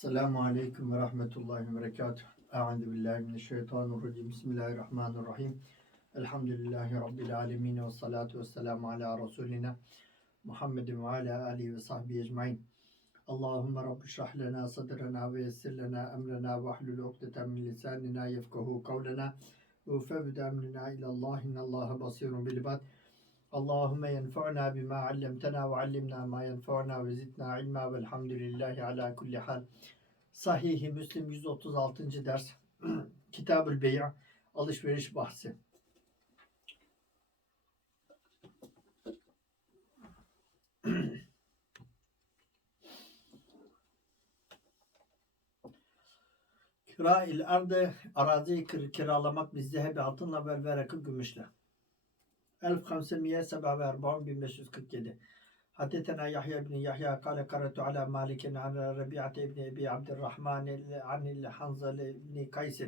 Selamu Aleyküm ve Rahmetullahi ve Berekatuhu. Euzu billahi mineşşeytanirracim. Bismillahirrahmanirrahim. Elhamdülillahi Rabbil alemin ve salatu ve selamu ala Resulina Muhammedin ve ala alihi ve sahbihi ecmain. Allahümme Rabbi şrah lena sadrena ve yessir lena emrena ve ahlul ukdeten min lisanina yefkahu kavlena ve fevd emrina ilallah innallaha basirun bil ibad. Allahümme yenfa'na bima allemtena ve allimna ma yenfa'na ve zidna ilma velhamdülillahi ala kulli hal. Sahih-i Müslim 136. ders. Kitab-ül Bey' alışveriş bahsi. Kira il ardı araziyi kir- kiralamak bizde hep altınla vel verakı gümüşle. 1547 1547 حدثنا يحيى بن يحيى قال قرأت على مالك عن ربيعة بن أبي عبد الرحمن عن الحنظل بن قيس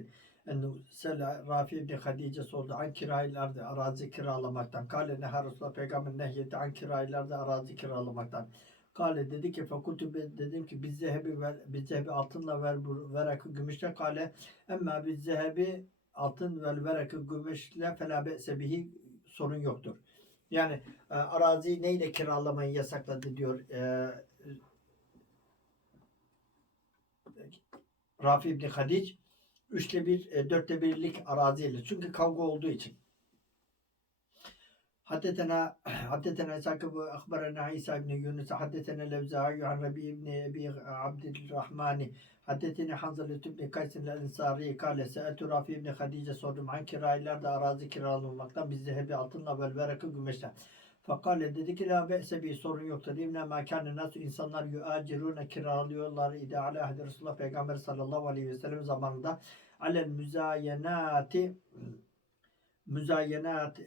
أنه سأل رافي بن خديجة sordu an kirayil ardı arazi kiralamaktan. Kale neha Resulullah peygamber nehyeti an kirayil ardı arazi kiralamaktan. Kale dedi ki fakultu ben dedim ki biz zehebi ver biz zehebi altınla ver bu verakı gümüşle kale emma biz zehebi altın vel verakı gümüşle fela be'se bihi sorun yoktur. Yani e, araziyi neyle kiralamayı yasakladı diyor e, Rafi İbni Hadic. Üçte bir, e, dörtte birlik araziyle. Çünkü kavga olduğu için. Haddetena Haddetena İshak bu akbarana İsa ibn Yunus Haddetena Levza'i an Rabi ibn Ebi Abdülrahmani Haddeteni Hanzale ibn Kays el-Ensari kale Se'etu Rafi ibn Hadice sordum an kiraylarda arazi kiralanmaktan bizde hebi altınla vel verakı gümüşle. Fakale dedi ki la be'se bir sorun yoktur. İmne ma kâne nasu insanlar yuacirune kiralıyorlar ide ala ahdi Resulullah Peygamber sallallahu aleyhi ve sellem zamanında alel müzayenati müzayenat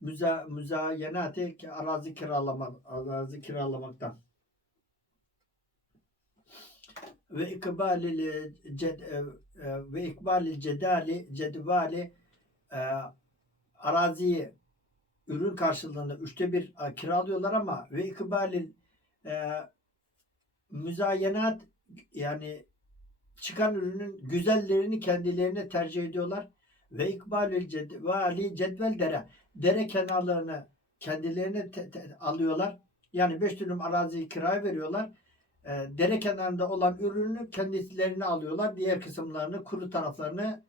müza, müzayenati arazi kiralamak arazi kiralamaktan. Ve ikbalil ced, e, e, ve ikbalil cedali cedvali e, araziyi ürün karşılığında üçte bir e, kiralıyorlar ama ve ikbalil müzayenat yani çıkan ürünün güzellerini kendilerine tercih ediyorlar ve ikbalil cedvali cedvel dere dere kenarlarını kendilerine te- te- alıyorlar. Yani 5 dönüm araziyi kiraya veriyorlar. E, dere kenarında olan ürünü kendilerine alıyorlar. Diğer kısımlarını, kuru taraflarını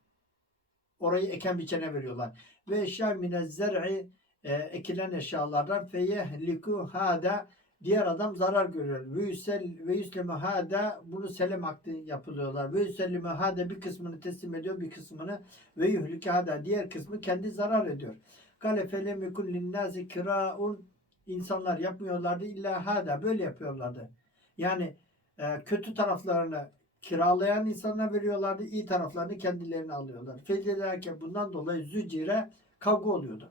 orayı eken biçene veriyorlar. Ve eşya mine zer'i e, ekilen eşyalardan feyehliku hada diğer adam zarar görüyor. Ve yüsel ve yüsleme hada bunu selam akdi yapılıyorlar. Ve yüsellime hada bir kısmını teslim ediyor, bir kısmını ve yuhlike hada diğer kısmı kendi zarar ediyor. Kale felem yekun linnâzi kiraun insanlar yapmıyorlardı illa hada böyle yapıyorlardı. Yani e, kötü taraflarını kiralayan insanlar veriyorlardı, iyi taraflarını kendilerine alıyorlar. Fedilerken bundan dolayı zücire kavga oluyordu.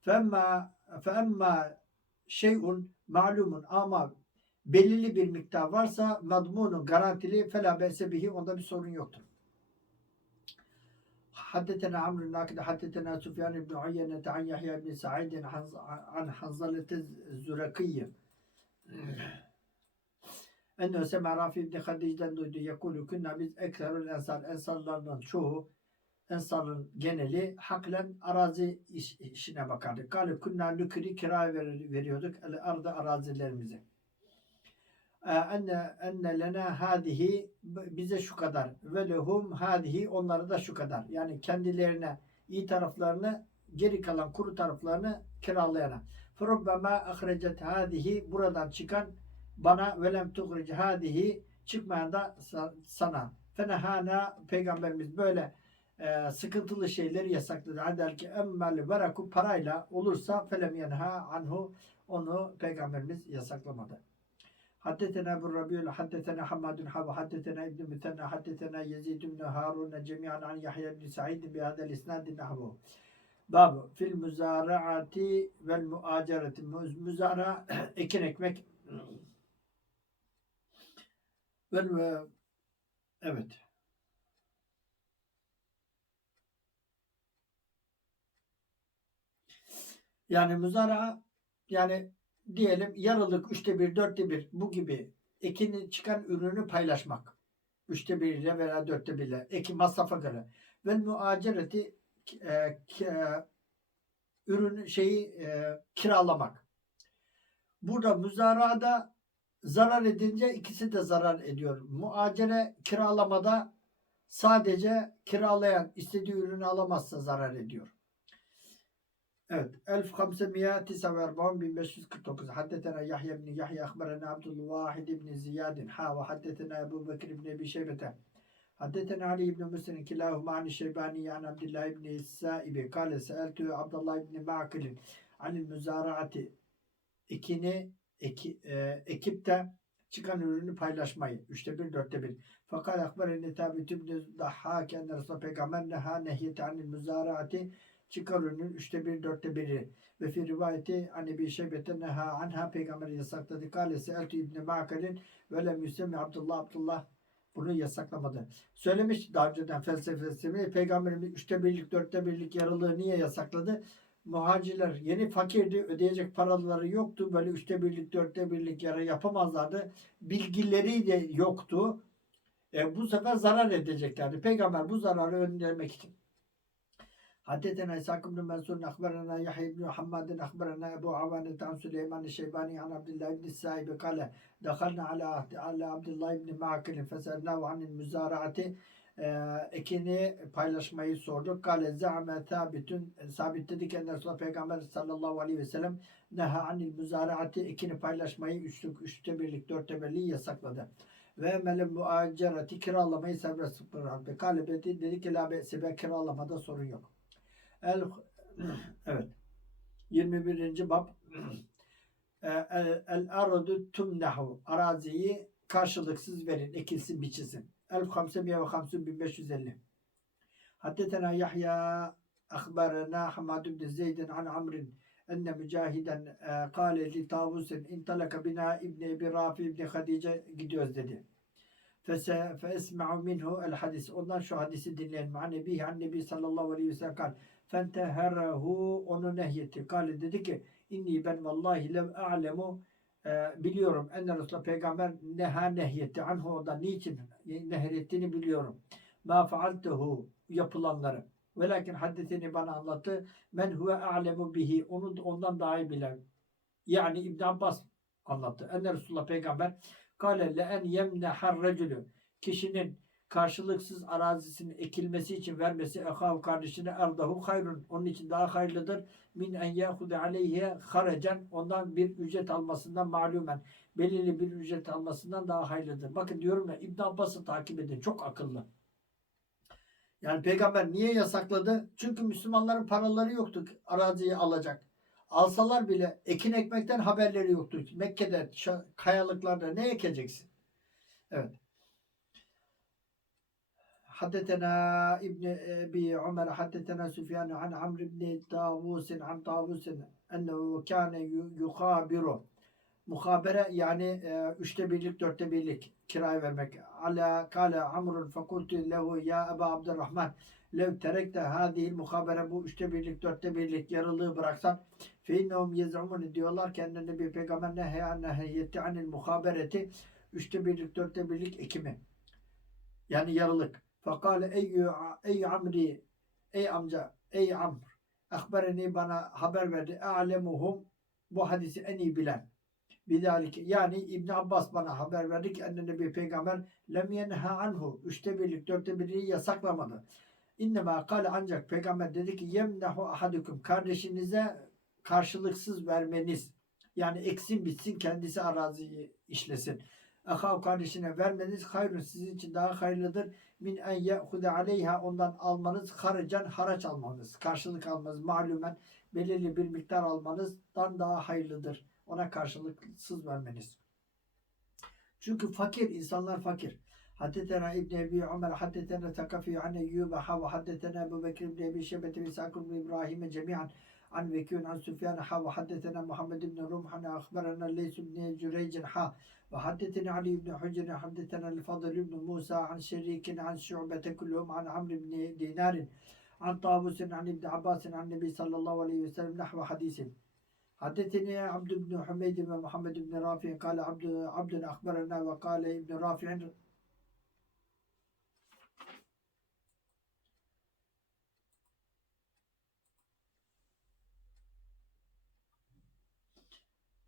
Femma femma şeyun malumun ama belirli bir miktar varsa madmunun garantili fela be'se bihi onda bir sorun yoktur. حدثنا عمرو الناقد حدثنا سفيان بن عيينة عن يحيى بن سعيد عن حنظلة الزرقية Enne Sema Rafi İbni Hadice'den duydu. Yakulu künna biz ekserül ensar. Ensarlardan çoğu ensarın geneli haklen arazi iş, işine bakardı. Kale künna lükri kiraya ver, veriyorduk. El arda arazilerimizi. Ee, Enne, enne lena hadihi bize şu kadar ve lehum hadihi onlara da şu kadar. Yani kendilerine iyi taraflarını geri kalan kuru taraflarını kiralayana. Ferubbema ahrecet hadihi buradan çıkan bana velem tuhric hadihi çıkmayan da sa- sana. Fenehana peygamberimiz böyle e, sıkıntılı şeyleri yasakladı. Hani der ki emmel veraku parayla olursa felem yenha anhu onu peygamberimiz yasaklamadı. Haddetena Ebu Rabi'ül, haddetena Hamadun Hava, haddetena İbn-i Mütenna, haddetena Yezid ibn Harun, cemiyan an Yahya ibn Sa'id bi hadel isnadin nahvu. Babu fil müzaraati vel muacereti. Müzara ekin ekmek vel ve evet. Yani müzara yani diyelim yarılık üçte bir, dörtte bir bu gibi ekinin çıkan ürünü paylaşmak. Üçte biriyle veya dörtte biriyle. Eki masrafa göre. Ve muacereti e, e, ürünü şeyi e, kiralamak. Burada müzarada zarar edince ikisi de zarar ediyor. Muacere kiralamada sadece kiralayan istediği ürünü alamazsa zarar ediyor. Evet. 1549 Haddetena Yahya bin Yahya Akberena Abdülvahid bin Ziyadin Ha ve haddetena Ebu Bekir bin Ebi Şeybete Haddetena Ali ibn Müslim kilahuma an Şeybani yani Abdullah ibn Saibi kale seeltu Abdullah ibn Ma'kil anil müzaraati ekini eki, e, ekipte çıkan ürünü paylaşmayı. Üçte bir, dörtte bir. Fakat akbar enne tabi tübnü dahhâ kendine Resulullah Peygamber neha nehyete anil müzaraati çıkar üçte bir, dörtte biri. Ve fi rivayeti an Ebi Şeybete neha anha Peygamber yasakladı. Kale seeltü İbni Ma'kalin ve lem yüsemi Abdullah Abdullah bunu yasaklamadı. Söylemiş daha önceden felsefesini Peygamberimiz üçte birlik, dörtte birlik yarılığı niye yasakladı? muhacirler yeni fakirdi ödeyecek paraları yoktu böyle üçte birlik dörtte birlik yarı yapamazlardı bilgileri de yoktu e, bu sefer zarar edeceklerdi peygamber bu zararı önlemek için حدثنا إسحاق بن منصور أخبرنا يحيى بن محمد أخبرنا أبو عوانة عن سليمان الشيباني عن عبد الله بن السائب قال دخلنا على على عبد الله بن معقل فسألناه عن المزارعة e, ekini paylaşmayı sorduk. Kale za'me sabitün sabit dedi ki Resulullah Peygamber sallallahu aleyhi ve sellem neha anil müzaraati ekini paylaşmayı üçlük, üçte birlik, dörtte birliği yasakladı. Ve mele muacerati kiralamayı serbest bıraktı. Kale dedi, dedi ki la be'se be kiralamada sorun yok. El, evet. 21. bab E, el, el aradu tumnehu araziyi karşılıksız verin, ekilsin, biçilsin. 1550 1550 حدثنا يحيى أخبرنا حماد بن زيد عن عمرو أن مجاهدا آه، قال لطاووس انطلق بنا ابن أبي رافع ابن خديجة gidiyoruz dedi. فس- فاسمع منه الحديث ondan şu hadisi dinleyelim. An Nebi an Nebi sallallahu aleyhi ve sellem kal. Fenteherrehu onu nehyetti. Kale dedi ki inni ben vallahi lev a'lemu e, biliyorum. Enne Resulullah peygamber neha nehyetti anhu ondan niçin nehrettiğini biliyorum. Ma faaltehu yapılanları. Velakin haddetini bana anlattı. Men huve a'lemu bihi. Onu ondan daha iyi bilen. Yani İbn Abbas anlattı. Enne Resulullah peygamber kale le en yemnehar recülü. Kişinin karşılıksız arazisinin ekilmesi için vermesi ehav kardeşine erdahu hayrun. Onun için daha hayırlıdır. Min en yahude aleyhe harecen. Ondan bir ücret almasından malumen. Belirli bir ücret almasından daha hayırlıdır. Bakın diyorum ya İbn Abbas'ı takip edin. Çok akıllı. Yani peygamber niye yasakladı? Çünkü Müslümanların paraları yoktu araziyi alacak. Alsalar bile ekin ekmekten haberleri yoktu. Mekke'de kayalıklarda ne ekeceksin? Evet. حدثنا ابن ابي عمر حدثنا سفيان عن عمرو بن طاووس عن طاووس انه كان يخابر muhabere yani e, üçte birlik dörtte birlik kiraya vermek. Ala kale amrun fekultu lehu ya Ebu Abdurrahman lev terekte hadihil muhabere bu üçte birlik dörtte birlik yarılığı bıraksan fe innehum yez'umun diyorlar kendilerine bir peygamber nehe nehiyetti anil muhabereti üçte birlik dörtte birlik ekimi. Yani yarılık. Fakale ey, ey amri ey amca ey amr akbereni bana haber verdi. A'lemuhum bu hadisi en iyi bilen. Bidalike yani İbn Abbas bana haber verdi ki enne bir peygamber lem yenha anhu üçte birlik dörtte birliği yasaklamadı. İnnemâ kale ancak peygamber dedi ki yemnehu ahadukum kardeşinize karşılıksız vermeniz yani eksin bitsin kendisi araziyi işlesin. Ahav kardeşine vermeniz hayrun sizin için daha hayırlıdır. Min en ye'hude aleyha ondan almanız haracan haraç almanız. Karşılık almanız malumen belirli bir miktar almanızdan daha hayırlıdır ona karşılıksız vermeniz. Çünkü fakir, insanlar fakir. Haddetena İbn Ebi Ömer, haddetena Takafi an Eyyube, ve haddetena Ebu Bekir İbn Ebi Şebet ve İshak İbn İbrahim cemiyan عن مكيون عن سفيان حا وحدثنا محمد بن رمح أخبرنا ليس بن جريج حا وحدثنا علي بن حجر حدثنا الفضل بن موسى عن شريك عن شعبة كلهم عن عمرو بن دينار عن طاووس عن ابن عباس عن النبي صلى الله عليه وسلم نحو حديث حدثني عبد بن حميد بن محمد بن رافع قال عبد عبد أخبرنا وقال ابن رافع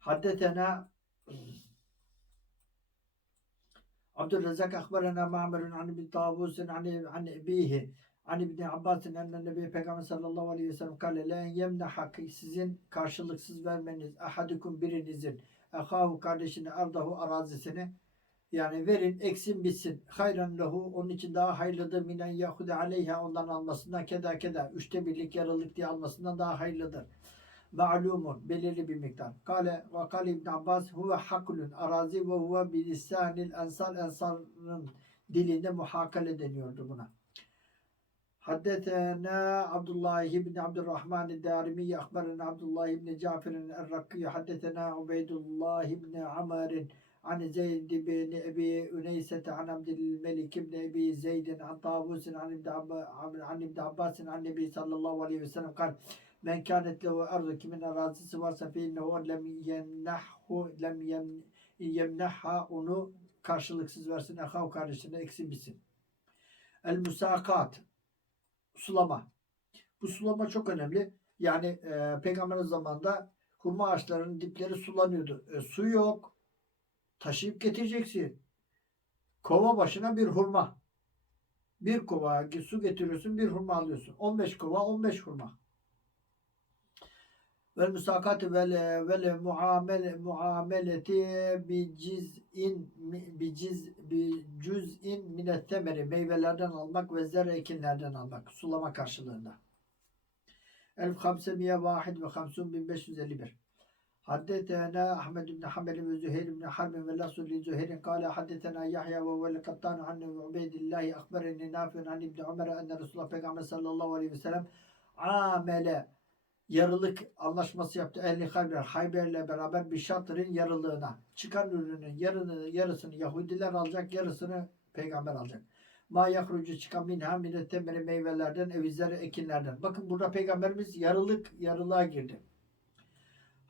حدثنا عبد الرزاق أخبرنا معمر عن ابن طاووس عن عن أبيه عن ابن Abbas أن النبي Peygamber sallallahu aleyhi ve sellem kale la yemnahak sizin karşılıksız vermeniz ahadukum birinizin ahahu kardeşine ardahu arazisini yani verin eksin bitsin hayran lehu onun için daha hayırlıdır minen yahude aleyha ondan almasından keda keda üçte birlik yarılık diye almasından daha hayırlıdır ma'lumun belirli bir miktar. Kale ve kale İbn Abbas huve hakulun arazi ve huve bilisanil ensar ensarın dilinde muhakale deniyordu buna. Haddetena Abdullah ibn Abdurrahman el-Darimi akbarana Abdullah ibn Cafer el-Rakki haddetena Ubeydullah ibn Amr عن زيد بن ابي انيسة عن عبد الملك بن ابي زيد عن طاووس عن ابن عب- عن ابن عباس عن النبي صلى الله عليه وسلم قال Men kânet lehu ardu kimin arazisi varsa fe innehu lem yemnahhu lem yem, yemnahha onu karşılıksız versin ehav kardeşine eksi bitsin. El musakat sulama. Bu sulama çok önemli. Yani e, peygamberin zamanında hurma ağaçlarının dipleri sulanıyordu. E, su yok. Taşıyıp getireceksin. Kova başına bir hurma. Bir kova su getiriyorsun, bir hurma alıyorsun. 15 kova, 15 hurma ve musakati vel vel muamele muameleti bi ciz'in bi ciz bi cüz'in minet temeri meyvelerden almak ve zerre ekinlerden almak sulama karşılığında. Elf hamsemiye vahid ve hamsun bin beş yüz elli bir. حدثنا أحمد بن حنبل وزهير بن حرب واللفظ لزهير قال حدثنا يحيى وهو القطان عن عبيد الله أخبرني نافع عن ابن عمر أن رسول الله Peygamber sallallahu aleyhi ve sellem amele yarılık anlaşması yaptı. Ehli Hayber, Hayber'le beraber bir şatırın yarılığına. Çıkan ürünün yarını, yarısını Yahudiler alacak, yarısını peygamber alacak. Ma yahrucu çıkan minha minet temeri meyvelerden, evizleri, ekinlerden. Bakın burada peygamberimiz yarılık, yarılığa girdi.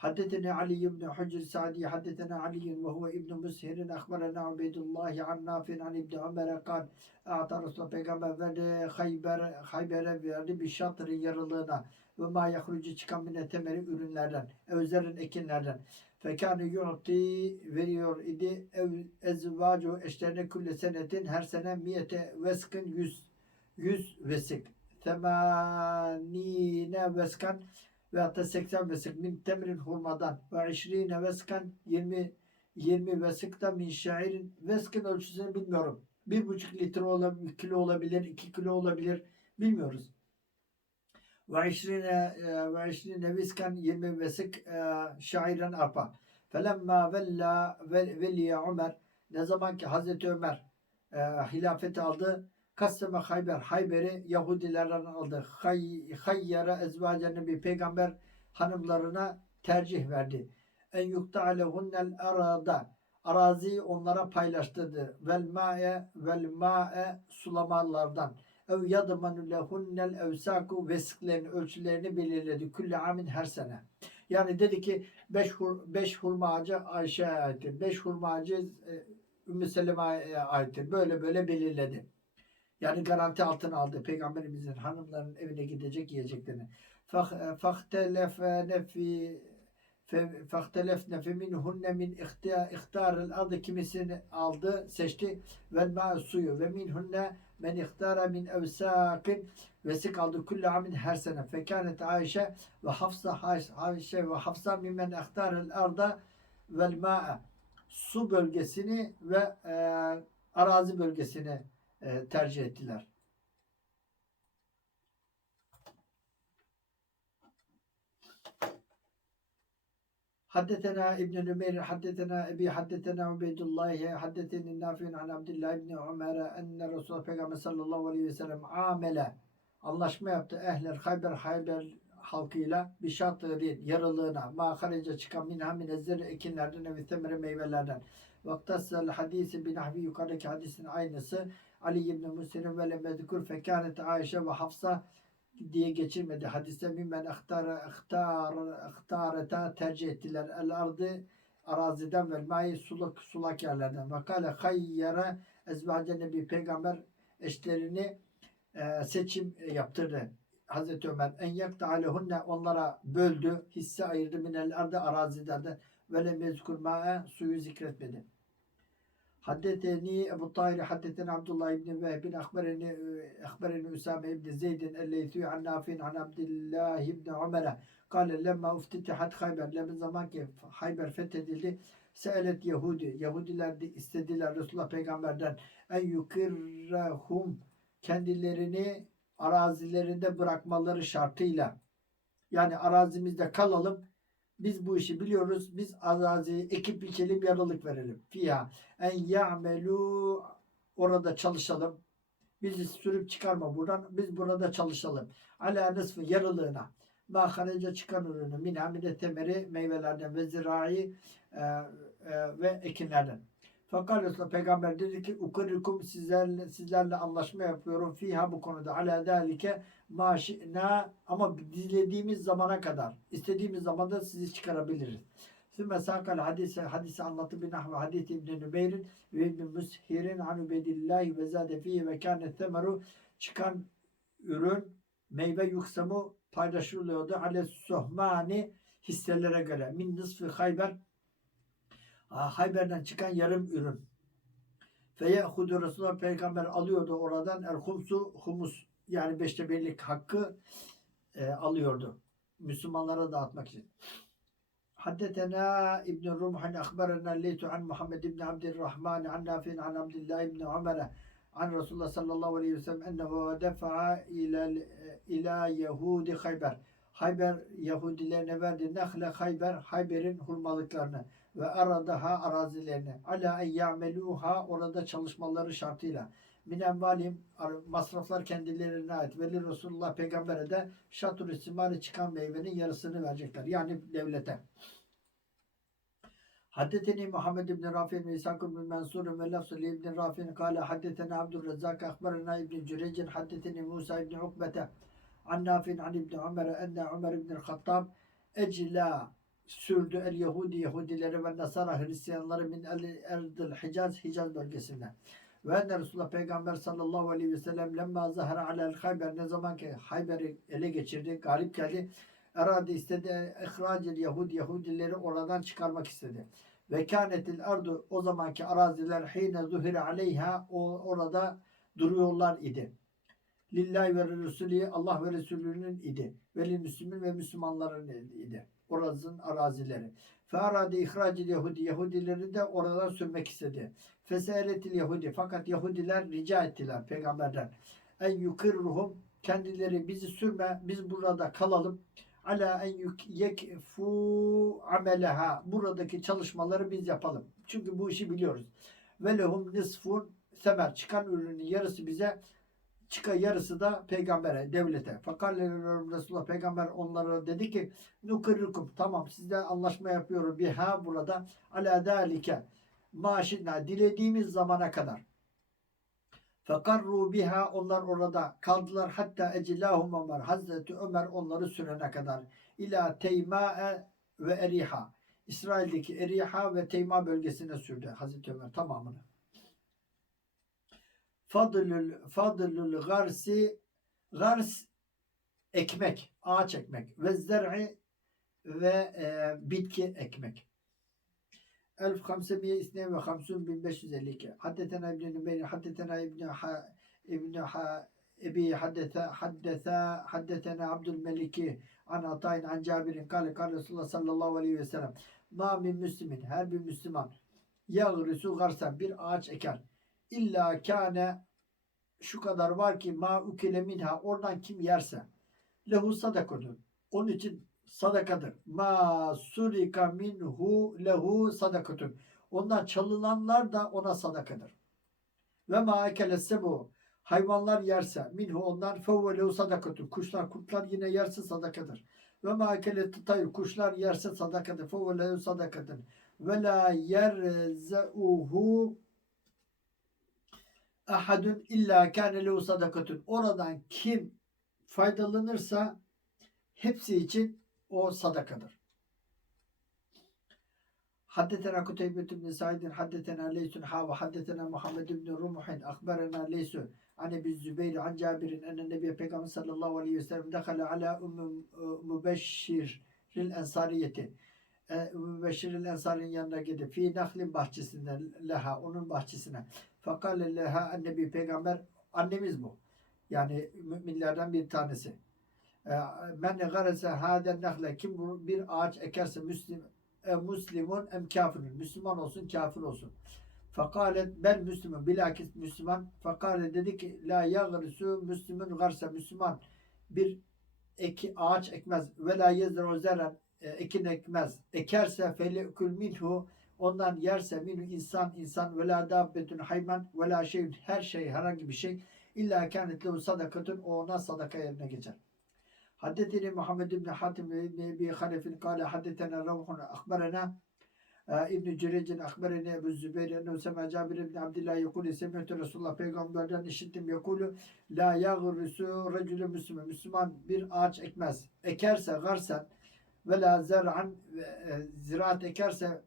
حدثنا علي بن حجر السعدي حدثنا علي وهو ابن مسهر أخبرنا عبيد الله عن نافع عن ابن عمر قال أعطى رسول Peygamber verdi Hayber, Hayber'e verdi bir şatırın yarılığına ve ma yahrucu çıkan mine temeri ürünlerden, evzerin ekinlerden. Fekâne yu'ti veriyor idi ev ezvacu eşlerine külle senetin her sene miyete veskın yüz yüz vesik. Temanine veskan ve hatta 80 vesik min temrin hurmadan ve işrine veskan 20 20 vesik da min şairin veskin ölçüsünü bilmiyorum. Bir buçuk litre olabilir, kilo olabilir, iki kilo olabilir. Bilmiyoruz. Ve işrine ve işrine viskan 20 vesik şairen arpa. Felemma vella veliye Ömer ne zaman ki Hazreti Ömer e, hilafeti aldı Kasseme Hayber, Hayber'i Yahudilerden aldı. Hay, hayyara ezvacene bir peygamber hanımlarına tercih verdi. En yukta alehunnel arada. Araziyi onlara paylaştırdı. Vel ma'e vel ma'e sulamalardan. Ev yadmanu lehunnel evsaku vesiklerini, ölçülerini belirledi. Külle amin her sene. Yani dedi ki beş, hur, beş hurma ağacı Ayşe'ye aittir. Beş hurma ağacı e, Ümmü Seleme'ye aittir. Böyle böyle belirledi. Yani garanti altına aldı. Peygamberimizin hanımların evine gidecek yiyeceklerini. Fahtelefne fi fe minhunne min ihtaril ardı kimisini aldı seçti. Ma suyu ve minhunne men ihtara min evsakin vesik aldı kulli amin her sene. Fekanet Ayşe ve Hafsa Ayşe ve Hafsa mimmen arda vel ma'a. Su bölgesini ve e, arazi bölgesini e, tercih ettiler. حدثنا ابن نمير حدثنا أبي حدثنا عبيد الله حدثني النافع عن عبد الله بن عمر أن رسول Peygamber sallallahu aleyhi ve sellem amele anlaşma yaptı ehler Hayber Hayber halkıyla bir şartları yarılığına ma harice çıkan minha minezzer ekinlerden ve temere meyvelerden vaktasel hadisi bin nahvi yukarıdaki hadisin aynısı Ali ibn Muslim ve lemezkur fekanet Ayşe ve Hafsa diye geçirmedi. Hadiste mimmen ihtara ihtar ihtareta tercih ettiler. El ardı araziden ve mayi sulak sulak yerlerden. Ve kale hayyara ezvace nebi peygamber eşlerini e, seçim yaptırdı. Hazreti Ömer en yakta alehunne onlara böldü. Hisse ayırdı minel ardı arazilerden ve lem suyu zikretmedi. Haddeteni Ebu Tahir haddeteni Abdullah ibn Vehbin akbereni akbereni Üsame ibn Zeydin el-Leytü an Nafi'in an Abdullah ibn Ömer'e kâle lemma uftitihat Hayber. Lemin zaman ki Hayber fethedildi Seelet Yahudi Yahudiler de istediler Resulullah peygamberden en yukirrahum kendilerini arazilerinde bırakmaları şartıyla yani arazimizde kalalım biz bu işi biliyoruz. Biz araziyi ekip biçelim, yarılık verelim. Fiha en ya'melu orada çalışalım. Bizi sürüp çıkarma buradan. Biz burada çalışalım. Ala nısfı yarılığına. Ma haraca çıkan ürünü min temeri meyvelerden ve zirai e, e, ve ekinlerden. Fakat Resulullah Peygamber dedi ki ukurikum sizlerle, sizlerle anlaşma yapıyorum fiha bu konuda ala dalike maşina ama dilediğimiz zamana kadar istediğimiz zamanda sizi çıkarabiliriz. Sümme sakal hadise hadise anlattı bin ahve hadisi İbn Nübeyr'in ve İbn Müshirin an Ubedillahi ve zade fihi ve kâne temeru çıkan ürün meyve yuksamı paylaşılıyordu. Ale sohmani hisselere göre. Min nısfı Hayber Hayber'den çıkan yarım ürün. Feyehudu Resulullah Peygamber alıyordu oradan el humsu humus yani beşte birlik hakkı e, alıyordu. Müslümanlara dağıtmak için. Haddetena İbn Rumhan akbarana leytu an Muhammed İbn Abdurrahman an Nafi'in an Abdullah İbn Ömer'e an Resulullah sallallahu aleyhi ve sellem ennehu defa'a ila ila Yahudi Hayber. Hayber Yahudilerine verdi. Nahle Hayber, Hayber'in hurmalıklarını ve aradaha arazilerini. Ala en ya'meluha orada çalışmaları şartıyla. Min envalim masraflar kendilerine ait. Veli Resulullah peygambere de şatur istimali çıkan meyvenin yarısını verecekler. Yani devlete. Haddeteni Muhammed ibn Rafi'nin ve İshak ibn Mansur'un ve lafzı ibn Rafi'nin kâle haddeteni Abdurrezzak akbarına ibn Cürecin haddeteni Musa ibn Ukbete an Nafi'nin an ibn Ömer'e enne Ömer ibn Hattab ecla sürdü el Yahudi Yahudileri ve Nasara Hristiyanları min el erdil Hicaz Hicaz bölgesinden. Ve enne Resulullah Peygamber sallallahu aleyhi ve sellem lemma zahara alel Hayber ne zaman ki Hayber'i ele geçirdi, galip geldi. Eradi istedi ihracil Yahudi Yahudileri oradan çıkarmak istedi. Ve kânetil ardu o zamanki araziler hine zuhire aleyha o orada duruyorlar idi. Lillahi ve Resulü Allah ve Resulünün idi. Ve Müslümin ve Müslümanların idi. Oranın arazileri. Feradi ihracil Yahudi Yahudileri de oradan sürmek istedi. Feseletil Yahudi fakat Yahudiler rica ettiler peygamberden. En yukirruhum kendileri bizi sürme biz burada kalalım. Ala en yekfu ameleha buradaki çalışmaları biz yapalım. Çünkü bu işi biliyoruz. Ve lehum nisfun semer çıkan ürünün yarısı bize çıka yarısı da peygambere, devlete. Fakat Resulullah peygamber onlara dedi ki nukirrukum tamam sizle anlaşma yapıyorum biha burada ala dalike maaşına dilediğimiz zamana kadar. Fekarru biha onlar orada kaldılar hatta ecillahum Ömer. Hazreti Ömer onları sürene kadar. İla Teyma'e ve Eriha. İsrail'deki Eriha ve Teyma bölgesine sürdü Hazreti Ömer tamamını. Fadlül, fadlül garsi gars ekmek, ağaç ekmek ve zer'i ve e, bitki ekmek. 1552 Haddetena İbn-i Nümeyr Haddetena İbn-i ha, İbn-i ha, Ebi haddete haddete haddetena Abdülmeliki an Atayn an Cabir'in kale kale Resulullah sallallahu aleyhi ve sellem. Ma min müslimin her bir müslüman. Ya yağrisu garsen bir ağaç eker illa kâne şu kadar var ki ma ukile minha oradan kim yerse lehu sadakotun onun için sadakadır. Ma surika minhu lehu sadakatun. Ondan çalınanlar da ona sadakadır. Ve ma ekelesse bu. Hayvanlar yerse minhu ondan fevve lehu sadakatun. Kuşlar kurtlar yine yerse sadakadır. Ve ma ekelet tayr kuşlar yerse sadakadır. Fevve lehu sadakadır. Ve la yerzeuhu ahadun illa kâne lehu sadakatun. Oradan kim faydalanırsa hepsi için o sadakadır. Haddetena Kuteybe bin Said'in haddetena Leysun ha ve haddetena Muhammed bin Rumuhin akberena Leysun an Ebi Zübeyir an Cabir'in enne Nebiye Peygamber sallallahu aleyhi ve sellem dekale ala Ümmü e, Mübeşşir'il Ensariyeti e, Mübeşşir'il Ensari'nin yanına gidip fi nahlin bahçesinden leha onun bahçesine fakale leha annebi peygamber annemiz bu. Yani müminlerden bir tanesi. E, Men garese haden nahle kim bir ağaç ekerse müslim e, muslimun em kafirun. Müslüman olsun kafir olsun. Fakalet ben Müslümüm. Bilakis Müslüman. Fakale dedi ki la yagrisu Müslümün garse Müslüman bir eki, ağaç ekmez. Ve la yezru zeren e, ekin ekmez. Ekerse felekül minhu Ondan yerse minu insan insan ve la dabbetun hayvan ve la şey her şey herhangi bir şey illa kânet lehu sadakatun o ona sadaka yerine geçer. Haddetini Muhammed İbni Hatim ve İbni Ebi Halef'in kâle haddetene ravhun akbarena e, İbn-i Cürec'in akberine Ebu Zübeyir ennehu sema Cabir İbni Abdillah yekulü semiyatü Resulullah peygamberden işittim yekulu la yağrüsü recülü müslüman Müslüman bir ağaç ekmez. Ekerse garsen ve la zer'an e, ziraat ekerse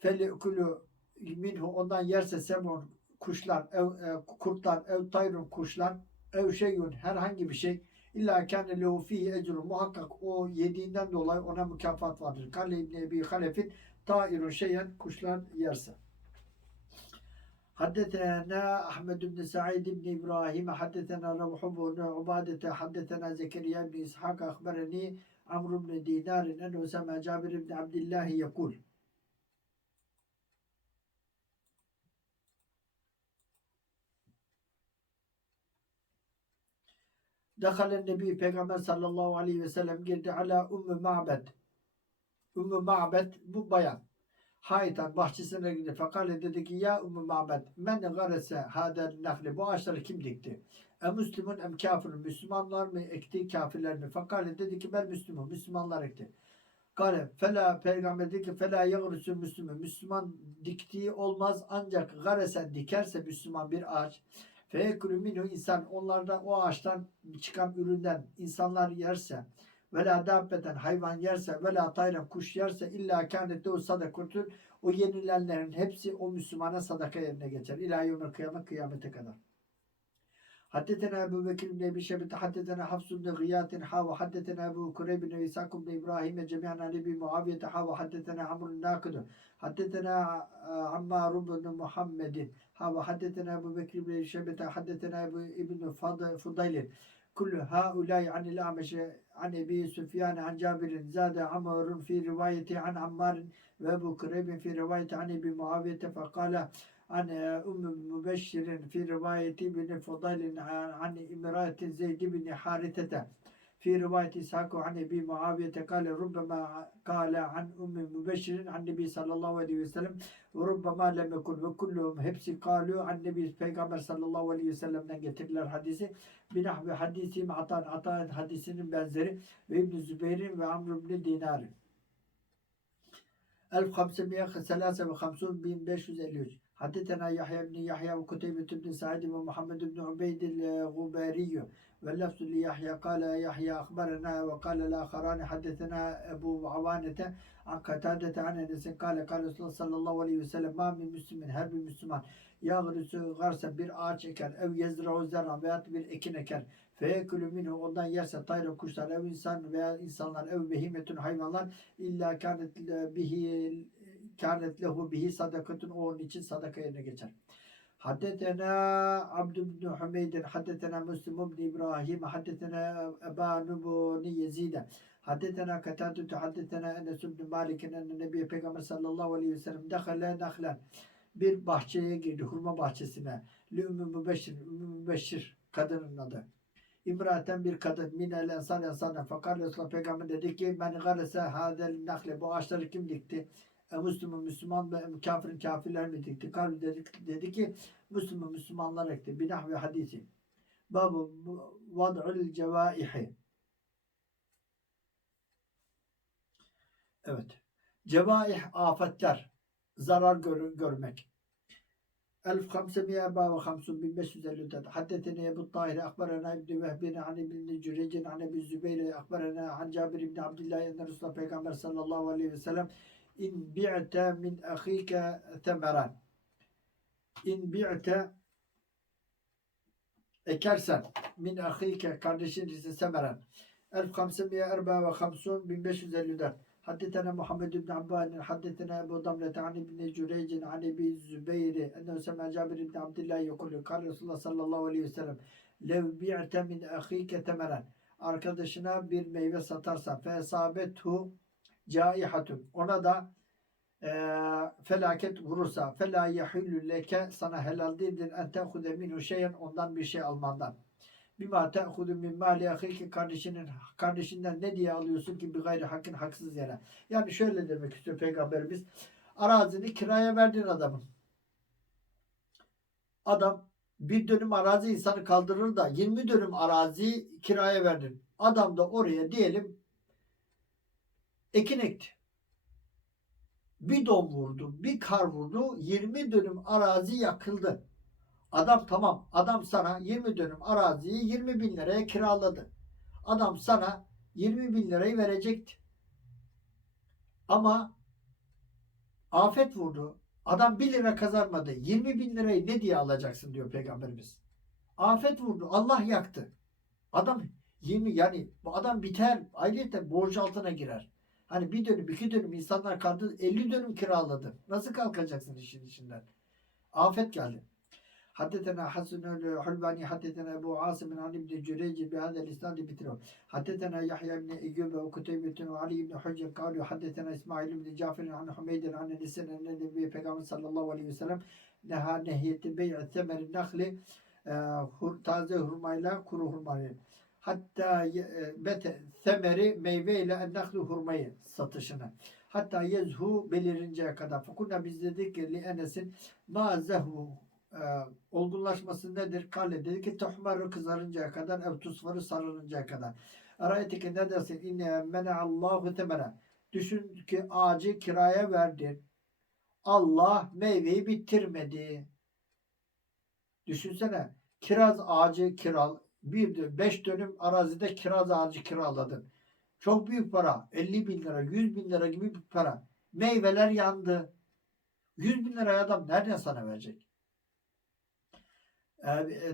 felekulu minhu ondan yerse semun kuşlar ev, e, kurtlar ev tayrun kuşlar ev şeyun herhangi bir şey İlla kâne lehu fihi ecrun. Muhakkak o yediğinden dolayı ona mükafat vardır. Kale İbni Ebi Halef'in tairun şeyen kuşlar yerse. حدثنا أحمد بن سعيد بن إبراهيم حدثنا روح بن عبادة حدثنا زكريا بن إسحاق أخبرني عمرو بن دينار أنه سمع جابر بن عبد الله يقول Dakalen Nebi Peygamber sallallahu aleyhi ve sellem girdi ala Ümmü Ma'bed. Ümmü Ma'bed bu bayan. Haytan bahçesine gitti. Fakale dedi ki ya Ümmü Ma'bed men garese hadel nakli bu ağaçları kim dikti? E Müslümün em kafirun. Müslümanlar mı ekti kafirler mi? Fakale dedi ki ben Müslümüm. Müslümanlar ekti. Kale fela peygamber dedi ki fela yagrusu Müslümün. Müslüman diktiği olmaz ancak garesen dikerse Müslüman bir ağaç Feyekülü minhu insan onlardan o ağaçtan çıkan üründen insanlar yerse ve la dabbeten hayvan yerse ve la tayran kuş yerse illa kânette o sadakutun o yenilenlerin hepsi o Müslümana sadaka yerine geçer. İlâ yevmel kıyamet kıyamete kadar. Haddetena Ebu Bekir bin Ebi Şebit, Haddetena Hafsun bin Gıyatin, Ha ve Haddetena Ebu Kureyb bin İsakum bin İbrahim, Cemiyan Ali bin Muaviyete, Ha ve Haddetena Hamrun Nakidu, Haddetena Ammar bin Muhammedin, Ha ve Haddetena Ebu Bekir bin Ebi Şebit, Haddetena Ebu İbn Fudaylin, Kullu haulay anil ameşe an Ebi Süfyan an Cabir'in zade Amr'un fi rivayeti an Ammar'in ve Ebu Kureyb'in fi rivayeti an Ebi Muaviyete fekala Hani Ümmü Mübeşşir'in fi rivayeti bin Fudal'in hani İmrati Zeyd bin Haritete. Fi rivayet İshak hani an Ebi Muaviyete kale rubbema kale an Ümmü Mübeşşir'in an Nebi sallallahu aleyhi ve sellem rubbema lem ve kulluhum hepsi kalu an Nebi Peygamber sallallahu aleyhi ve sellem'den getirdiler hadisi. Binah ve hadisi atan atan hadisinin benzeri ve İbn Zübeyr'in ve Amr ibn Dinar'ın 1553 1553 حدثنا يحيى بن يحيى وكتيبة بن سعيد ومحمد بن عبيد الغباري واللفظ ليحيى قال يحيى أخبرنا وقال الآخران حدثنا أبو عوانة عن قتادة عن أنس قال قال رسول الله صلى الله عليه وسلم ما من مسلم her bir Müslüman yağrısı garsa bir ağaç eker ev yezra'u zerra veya bir ekin eker feyekülü minhu ondan yerse tayra kuşlar ev insan veya insanlar ev behimetün hayvanlar illa kânet bihi kânet lehu bihi sadakatun o onun için sadaka yerine geçer. Haddetena Abdü bin Hümeydin, haddetena Müslüm bin İbrahim, haddetena Ebanu bin Yezide, haddetena Katatütü, haddetena Enes bin Malik'in enne Nebi Peygamber sallallahu aleyhi ve sellem dehale nahlen. Bir bahçeye girdi, hurma bahçesine. Lü'mü mübeşir, Ümmü mübeşir kadının adı. İmraten bir kadın minel ensar ensarden fakar Resulullah Peygamber dedi ki ben garese hadel nakle bu ağaçları kim dikti? E, Müslüman Müslüman ve kafirin kafirler mi dikti? Kalbi dedi, dedi ki Müslüman Müslümanlar ekti. Binahvi hadisi. Babu vad'ul cevaihi. Evet. Cevaih afetler. Zarar gör, görmek. 1554 1554 حدثني أبو الطاهر أخبرنا ابن وهب عن ابن جريج عن أبي الزبير أخبرنا عن جابر بن عبد الله أن رسول الله Peygamber sallallahu aleyhi ve sellem in bi'te min ahike temeran in bi'te ekersen min ahike kardeşin ise semeran 1554 1554 حدثنا محمد بن عبان حدثنا أبو ضمرة عن ابن جريج عن أبي الزبير أنه سمع جابر بن عبد الله يقول قال رسول الله صلى الله عليه وسلم لو بعت من أخيك تمرا arkadaşına bir meyve satarsan fesabethu caihatun ona da eee, felaket vurursa fela yahillu leke sana helal değildir en tehude minhu şeyen ondan bir şey almandan. Bima te'hudu min mali ahiki kardeşinin kardeşinden ne diye alıyorsun ki bir gayri hakkın haksız yere. Yani şöyle demek istiyor peygamberimiz. Arazini kiraya verdin adamın. Adam bir dönüm arazi insanı kaldırır da 20 dönüm arazi kiraya verdin. Adam da oraya diyelim ekin ekti. Bir don vurdu, bir kar vurdu, 20 dönüm arazi yakıldı. Adam tamam, adam sana 20 dönüm araziyi 20 bin liraya kiraladı. Adam sana 20 bin lirayı verecekti. Ama afet vurdu. Adam 1 lira kazanmadı. 20 bin lirayı ne diye alacaksın diyor Peygamberimiz. Afet vurdu. Allah yaktı. Adam 20 yani bu adam biter. Ayrıca borç altına girer. Hani bir dönüm iki dönüm insanlar kaldı 50 dönüm kiraladı. Nasıl kalkacaksın işin içinden? Afet geldi. Haddetena Hasanül Hulvani haddetena Ebu Asim bin Ali bin Cüreyci bi hadel isnadi bitiriyor. Haddetena Yahya bin Eyyub ve Kuteybetun ve Ali bin Hücce kavlu haddetena İsmail bin Cafer an Hümeydin an Nisan en Nebi Peygamber sallallahu aleyhi ve sellem neha nehiyetin bey'at temerin nakli e, taze hurmayla kuru hurmayla hatta e, bete temeri meyveyle en nakli hurmayı satışını hatta yezhu belirinceye kadar fakunna biz dedik ki li Enes'in ma zehu e, olgunlaşması nedir? Kale dedi ki tuhmarı kızarıncaya kadar ev tusfarı sarılıncaya kadar. Arayetike ne dersin? İnne mena'allahu temene. Düşün ki ağacı kiraya verdin. Allah meyveyi bitirmedi. Düşünsene. Kiraz ağacı kiral. Bir beş dönüm arazide kiraz ağacı kiraladın. Çok büyük para. 50 bin lira, 100 bin lira gibi bir para. Meyveler yandı. 100 bin liraya adam nereden sana verecek?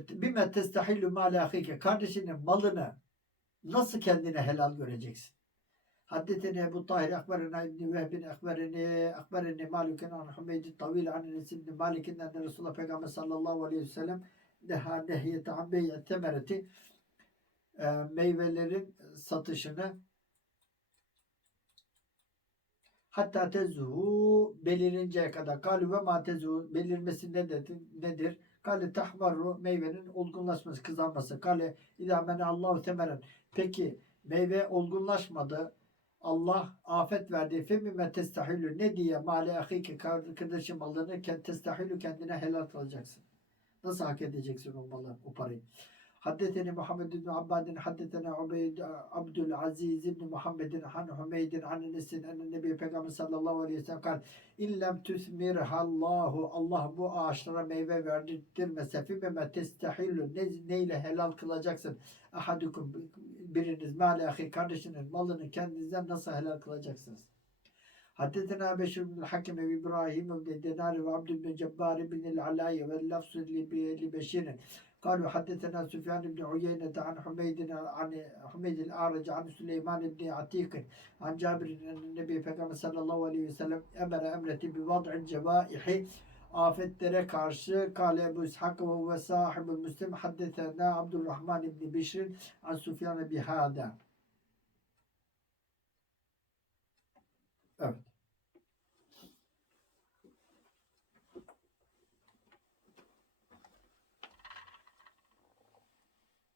bime testahillu mâle ahike kardeşinin malını nasıl kendine helal göreceksin? Haddeteni Ebu Tahir akberena İbni Vehbin akbereni akbereni Malik'in an Hümeydi Tavil an Enes İbni Malik'in en Resulullah Peygamber sallallahu aleyhi ve sellem neha nehiyete an bey'e temereti e, meyvelerin satışını hatta tezuhu belirinceye kadar kalu ve ma tezuhu belirmesi nedir? nedir? Kale tahmarru meyvenin olgunlaşması, kızarması. Kale idâ mene Allahu temeren. Peki meyve olgunlaşmadı. Allah afet verdi. Femime testahilü ne diye mali ahiki kardeşim malını ke- testahilü kendine helal kılacaksın. Nasıl hak edeceksin o malı, o parayı? Haddeteni Muhammed bin Abbadin, haddeteni Ubeyd Abdülaziz ibn Muhammedin, han Hümeydin, han Enes'in, en Nebi Peygamber sallallahu aleyhi ve sellem kal, İllem tüsmirhallahu Allah bu ağaçlara meyve verdirtmese fibeme testahillu ne, neyle helal kılacaksın ahadukum biriniz mali ahi kardeşinin malını kendinizden nasıl helal kılacaksınız? Haddetena Beşir bin Hakim ve İbrahim bin Dinar ve Abdül bin Cebbar bin el-Alay ve lafzı li li Beşir'in قالوا حدثنا سفيان بن عيينة عن حميد عن حميد الأعرج عن سليمان بن عتيق عن جابر أن النبي Peygamber sallallahu aleyhi ve sellem emre emreti bi vad'il cevaihi afetlere karşı kale Ebu İshak ve ve sahibul Müslim haddetena Abdurrahman ibn Bişr an Sufyan bihada.